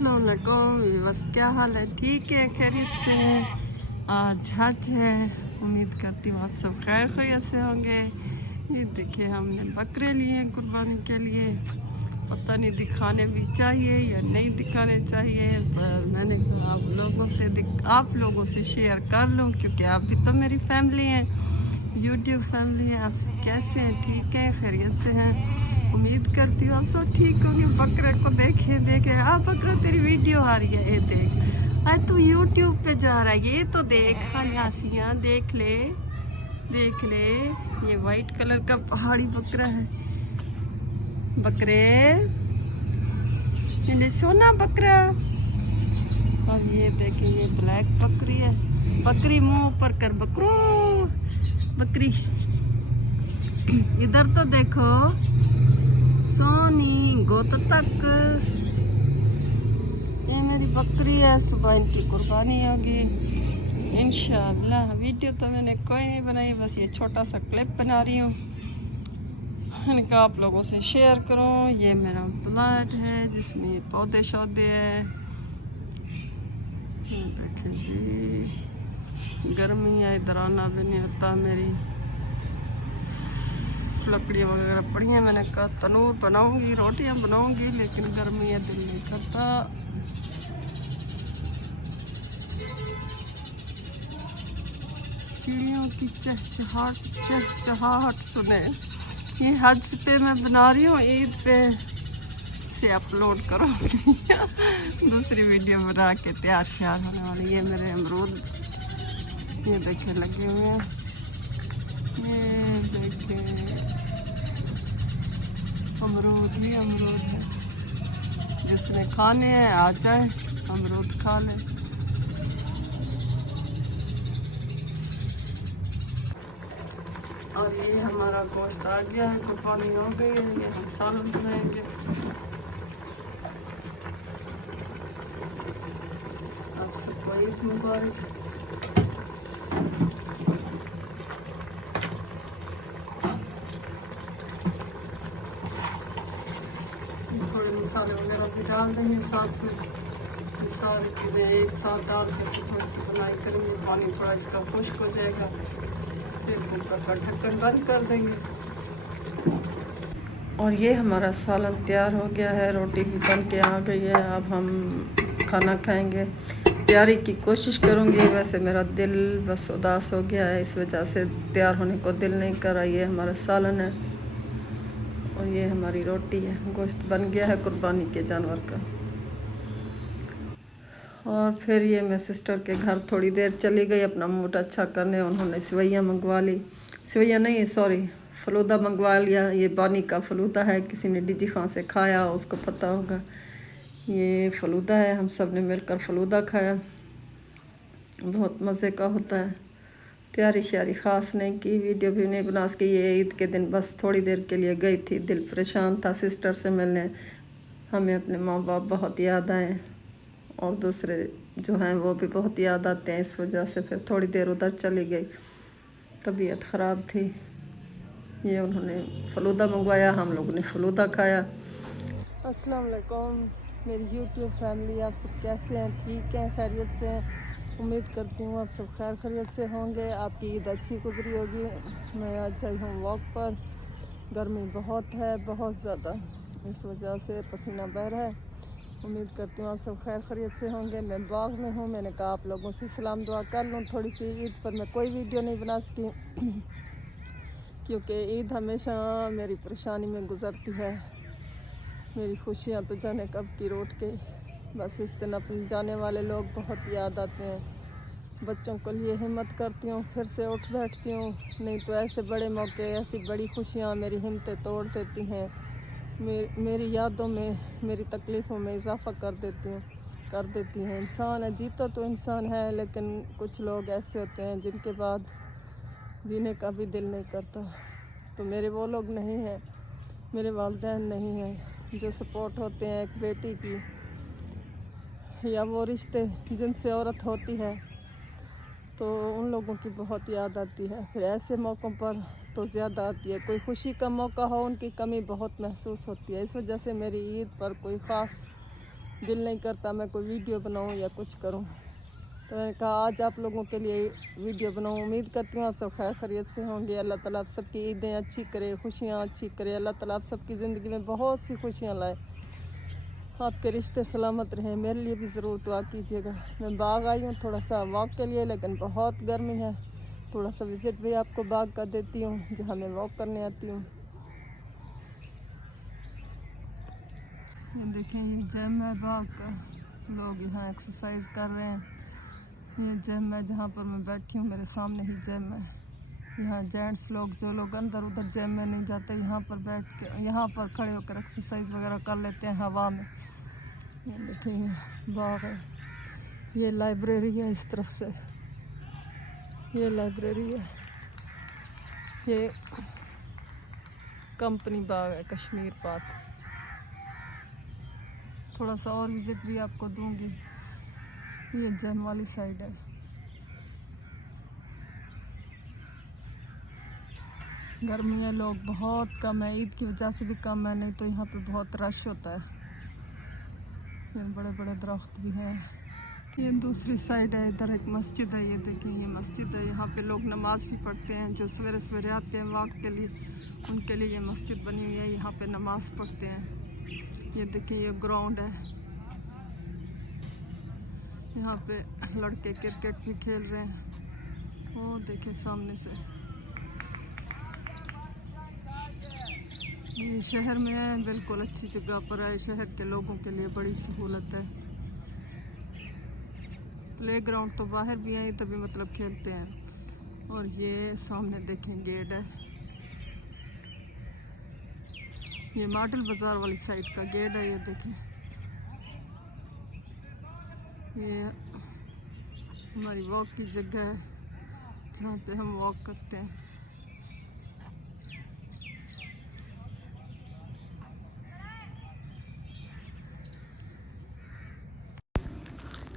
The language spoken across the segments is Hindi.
बस क्या हाल है? ठीक है, खैरियत से हैं। आज हज है, उम्मीद करती हूँ आप सब खैर खैरियत से होंगे। ये देखिए हमने बकरे लिए हैं कुर्बानी के लिए। पता नहीं दिखाने भी चाहिए या नहीं दिखाने चाहिए, पर मैंने कहा आप लोगों से शेयर कर लूँ, क्योंकि आप भी तो मेरी फैमिली हैं, यूट्यूब फैमिली है। आप सब कैसे हैं? ठीक है, खैरियत से हैं। उम्मीद करती हूँ सब ठीक होंगे। बकरे को देख रहे आप, बकरा तेरी वीडियो आ रही है, ये देख। आज तू यूट्यूब पे जा रहा है, ये तो देख। हन्नासियाँ देख ले, देख ले। ये वाइट कलर का पहाड़ी बकरा है। बकरे ये सोना बकरा। और ये देखिए ये ब्लैक बकरी है। बकरी मुंह ऊपर कर, बकरो बकरी। इधर तो देखो सोनी गोत तक। ये मेरी बकरी है, सुबह इनकी कुर्बानी होगी इंशाअल्लाह। वीडियो तो मैंने कोई नहीं बनाई, बस ये छोटा सा क्लिप बना रही हूँ। मैंने कहा आप लोगों से शेयर करूँ। ये मेरा प्लांट है जिसमें पौधे शौधे हैं। देखें जी, गर्मी है, इधर आना भी नहीं होता। मेरी लकड़ी वगैरह पड़ी है। मैंने कहा तनूर बनाऊंगी, रोटियां बनाऊंगी, लेकिन गर्मी है, दिल नहीं करता। चिड़ियों की चहचहाहट सुने। ये हज पे मैं बना रही हूँ, ईद पे से अपलोड करूँगी। दूसरी वीडियो बना के तैयार श्यार होने वाली। ये मेरे अमरूद, ये देखे लगे हुए हैं। ये देखे अमरूद ही अमरूद है। जिसने खाने हैं आ जाए, अमरूद खा ले। और ये हमारा गोश्त आ गया है, कुर्बानी हो गई है। ये हम सालन बनाएंगे। आप सबको ईद मुबारक। थोड़े मसाले वगैरह भी डाल देंगे साथ में। ये सारी चीज़ें एक साथ डाल करके थोड़ी सी बनाई करेंगे। पानी थोड़ा इसका खुश्क हो जाएगा, फिर ऊपर का ढक्कन बंद कर देंगे। और ये हमारा सालन तैयार हो गया है। रोटी भी बन के आ गई है। अब हम खाना खाएंगे। तैयारी की कोशिश करूँगी, वैसे मेरा दिल बस उदास हो गया है, इस वजह से तैयार होने को दिल नहीं कर रहा। ये हमारा सालन है और ये हमारी रोटी है। गोश्त बन गया है कुर्बानी के जानवर का। और फिर ये मैं सिस्टर के घर थोड़ी देर चली गई अपना मूड अच्छा करने। उन्होंने सेवइयाँ मंगवा ली, सेवइयाँ नहीं सॉरी फलूदा मंगवा लिया। ये बानी का फलूदा है, किसी ने डीजी खां से खाया, उसको पता होगा। ये फलूदा है, हम सब ने मिलकर फलूदा खाया, बहुत मज़े का होता है। तैयारी श्यारी ख़ास नहीं की, वीडियो भी नहीं बना सकी। ये ईद के दिन बस थोड़ी देर के लिए गई थी, दिल परेशान था सिस्टर से मिलने। हमें अपने माँ बाप बहुत याद आए और दूसरे जो हैं वो भी बहुत याद आते हैं, इस वजह से फिर थोड़ी देर उधर चली गई। तबीयत ख़राब थी। ये उन्होंने फ़लूदा मंगवाया, हम लोगों ने फ़लूदा खाया। अस्सलाम वालेकुम मेरी यूट्यूब फैमिली, आप सब कैसे हैं? ठीक हैं, खैरियत से हैं? उम्मीद करती हूँ आप सब खैर खैरियत से होंगे। आपकी ईद अच्छी गुजरी होगी। मैं आज आई हूँ वॉक पर। गर्मी बहुत है, बहुत ज़्यादा, इस वजह से पसीना बह रहा है। उम्मीद करती हूँ आप सब खैर खैरियत से होंगे। मैं बाग में हूँ। मैंने कहा आप लोगों से सलाम दुआ कर लूँ। थोड़ी सी ईद पर मैं कोई वीडियो नहीं बना सकी क्योंकि ईद हमेशा मेरी परेशानी में गुजरती है। मेरी खुशियाँ तो जाने कब की रोट के। बस इस दिन अपने जाने वाले लोग बहुत याद आते हैं। बच्चों के लिए हिम्मत करती हूँ, फिर से उठ बैठती हूँ। नहीं तो ऐसे बड़े मौके, ऐसी बड़ी खुशियाँ मेरी हिम्मतें तोड़ देती हैं। मेरी यादों में, मेरी तकलीफ़ों में इजाफ़ा कर देती हैं। इंसान है, जीता तो इंसान है, लेकिन कुछ लोग ऐसे होते हैं जिनके बाद जीने का भी दिल नहीं करता। तो मेरे वो लोग नहीं हैं, मेरे वालिदैन नहीं हैं जो सपोर्ट होते हैं एक बेटी की, या वो रिश्ते जिनसे औरत होती है, तो उन लोगों की बहुत याद आती है। फिर ऐसे मौक़ों पर तो ज़्यादा आती है। कोई खुशी का मौका हो, उनकी कमी बहुत महसूस होती है। इस वजह से मेरी ईद पर कोई ख़ास दिल नहीं करता मैं कोई वीडियो बनाऊं या कुछ करूं। तो मैंने कहा आज आप लोगों के लिए वीडियो बनाऊं। उम्मीद करती हूँ आप सब खैर खैरियत से होंगे। अल्लाह ताला आप सबकी ईदें अच्छी करे, खुशियाँ अच्छी करे। अल्लाह ताला आप सबकी ज़िंदगी में बहुत सी खुशियाँ लाए, आपके रिश्ते सलामत रहें। मेरे लिए भी ज़रूर दुआ कीजिएगा। मैं बाग आई हूँ थोड़ा सा वॉक के लिए, लेकिन बहुत गर्मी है। थोड़ा सा विज़िट भी आपको बाग का देती हूँ जहाँ मैं वॉक करने आती हूँ। ये देखें, ये जिम है बाग का, लोग यहाँ एक्सरसाइज कर रहे हैं। ये जिम है जहाँ पर मैं बैठी हूँ, मेरे सामने ही जिम है। यहाँ जेंट्स लोग, जो लोग अंदर उधर जिम में नहीं जाते, यहाँ पर बैठ के, यहाँ पर खड़े होकर एक्सरसाइज वगैरह कर लेते हैं हवा में। ये देखिए बाग है, ये लाइब्रेरी है इस तरफ से, ये लाइब्रेरी है। ये कंपनी बाग है, कश्मीर पार्क। थोड़ा सा और विजिट भी आपको दूंगी। ये जिम वाली साइड है। गर्मी है, लोग बहुत कम है, ईद की वजह से भी कम है, नहीं तो यहाँ पे बहुत रश होता है। ये बड़े बड़े दरख्त भी हैं। ये दूसरी साइड है, इधर एक मस्जिद है। ये देखिए, ये मस्जिद है, यहाँ पे लोग नमाज भी पढ़ते हैं। जो सवेरे सवेरे आते हैं वॉक के लिए, उनके लिए ये मस्जिद बनी हुई है, यहाँ पे नमाज पढ़ते हैं। ये देखिए, ये ग्राउंड है, यहाँ पे लड़के क्रिकेट भी खेल रहे हैं। वो देखिए सामने से, ये शहर में है, बिल्कुल अच्छी जगह पर है। शहर के लोगों के लिए बड़ी सहूलत है। प्ले ग्राउंड तो बाहर भी हैं, तभी मतलब खेलते हैं। और ये सामने देखें गेट है, ये मॉडल बाज़ार वाली साइड का गेट है। ये देखें, ये हमारी वॉक की जगह है जहाँ पे हम वॉक करते हैं।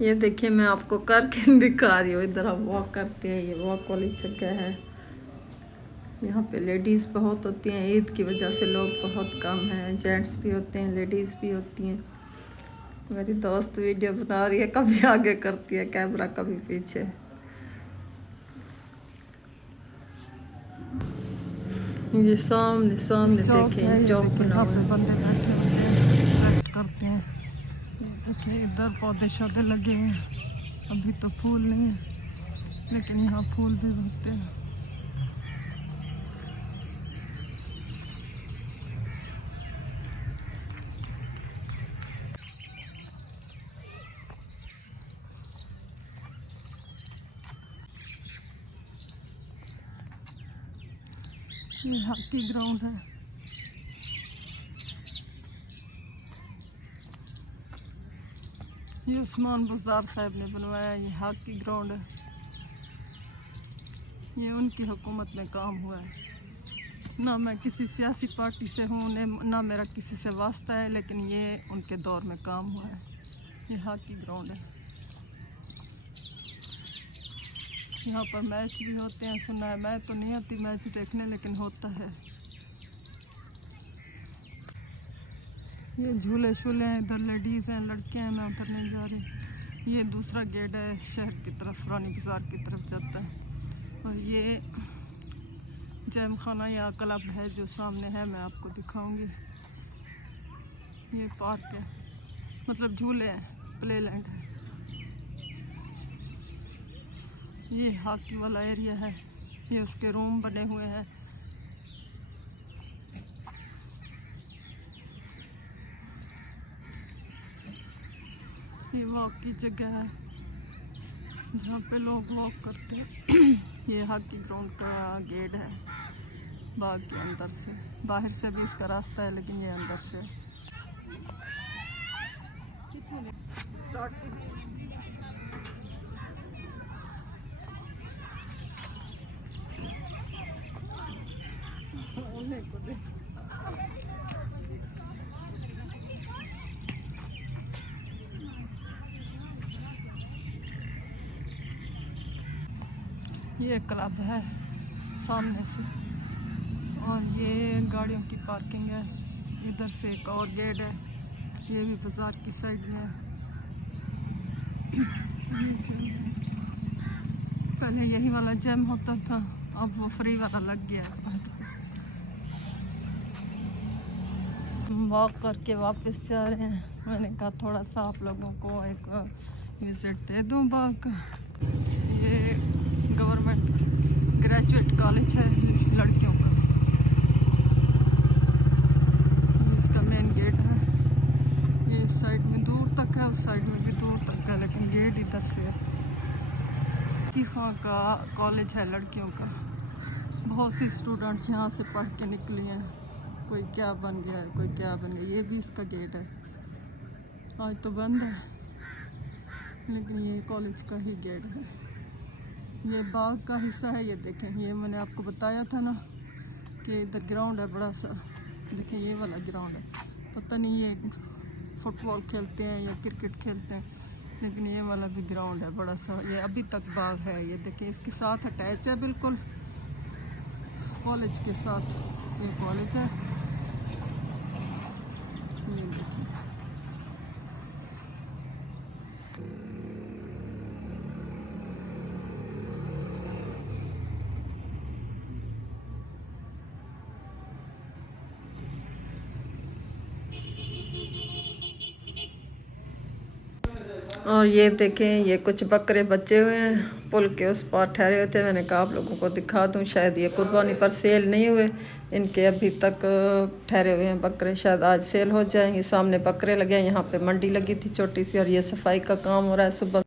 ये देखिए, मैं आपको करके दिखा रही हूँ। इधर हम वॉक करते हैं, ये वॉक वाली जगह है। यहाँ पे लेडीज़ बहुत होती हैं, ईद की वजह से लोग बहुत कम हैं। जेंट्स भी होते हैं, लेडीज़ भी होती हैं। मेरी दोस्त वीडियो बना रही है, कभी आगे करती है कैमरा, कभी पीछे। ये सामने सामने देखें, चौक बना पे बंदे बैठे होते हैं, रेस्ट करते हैं। देखिए इधर पौधे शौधे लगे हैं, अभी तो फूल नहीं है, लेकिन यहाँ फूल भी होते हैं। ये हॉकी ग्राउंड है। ये उस्मान बुज़दार साहब ने बनवाया, ये हॉकी ग्राउंड है। ये उनकी हुकूमत में काम हुआ है। ना मैं किसी सियासी पार्टी से हूँ, ना मेरा किसी से वास्ता है, लेकिन ये उनके दौर में काम हुआ है। ये हॉकी ग्राउंड है, यहाँ पर मैच भी होते हैं, सुना है। मैं तो नहीं आती मैच देखने, लेकिन होता है। ये झूले शूले हैं, इधर लेडीज़ हैं, लड़के हैं, मैं उधर नहीं जा रही। ये दूसरा गेट है, शहर की तरफ, रानी बाज़ार की तरफ जाता है। और ये जैम खाना या क्लब है जो सामने है, मैं आपको दिखाऊंगी। ये पार्क है, मतलब झूले हैं, प्ले लैंड है। ये हॉकी वाला एरिया है, ये उसके रूम बने हुए हैं। ये वॉक की जगह है जहाँ पे लोग वॉक करते हैं। ये हॉकी ग्राउंड का गेट है, बाग के अंदर से। बाहर से भी इसका रास्ता है, लेकिन ये अंदर से। ये क्लब है सामने से, और ये गाड़ियों की पार्किंग है। इधर से एक और गेट है, ये भी बाजार की साइड में है। पहले यही वाला जैम होता था, अब वो फ्री वाला लग गया। वॉक करके वापस जा रहे हैं। मैंने कहा थोड़ा सा आप लोगों को एक विजिट दे दूं बाग का। ये गवर्नमेंट ग्रेजुएट कॉलेज है लड़कियों का। इसका मेन गेट है, ये इस साइड में दूर तक है, उस साइड में भी दूर तक है, लेकिन गेट इधर से है। का कॉलेज है लड़कियों का। बहुत सी स्टूडेंट्स यहाँ से पढ़ के निकली हैं, कोई क्या बन गया है, कोई क्या बन गया। ये भी इसका गेट है, आज तो बंद है, लेकिन ये कॉलेज का ही गेट है। ये बाग का हिस्सा है। ये देखें, ये मैंने आपको बताया था ना कि इधर ग्राउंड है बड़ा सा। देखें ये वाला ग्राउंड है, पता नहीं ये फुटबॉल खेलते हैं या क्रिकेट खेलते हैं, लेकिन ये वाला भी ग्राउंड है बड़ा सा। ये अभी तक बाग है। ये देखें इसके साथ अटैच है बिल्कुल कॉलेज के साथ। ये कॉलेज है, ये देखिए। और ये देखें, ये कुछ बकरे बचे हुए हैं, पुल के उस पार ठहरे हुए थे। मैंने कहा आप लोगों को दिखा दूं, शायद ये कुर्बानी पर सेल नहीं हुए, इनके अभी तक ठहरे हुए हैं बकरे, शायद आज सेल हो जाएंगे। सामने बकरे लगे हैं, यहाँ पे मंडी लगी थी छोटी सी, और ये सफाई का काम हो रहा है सुबह।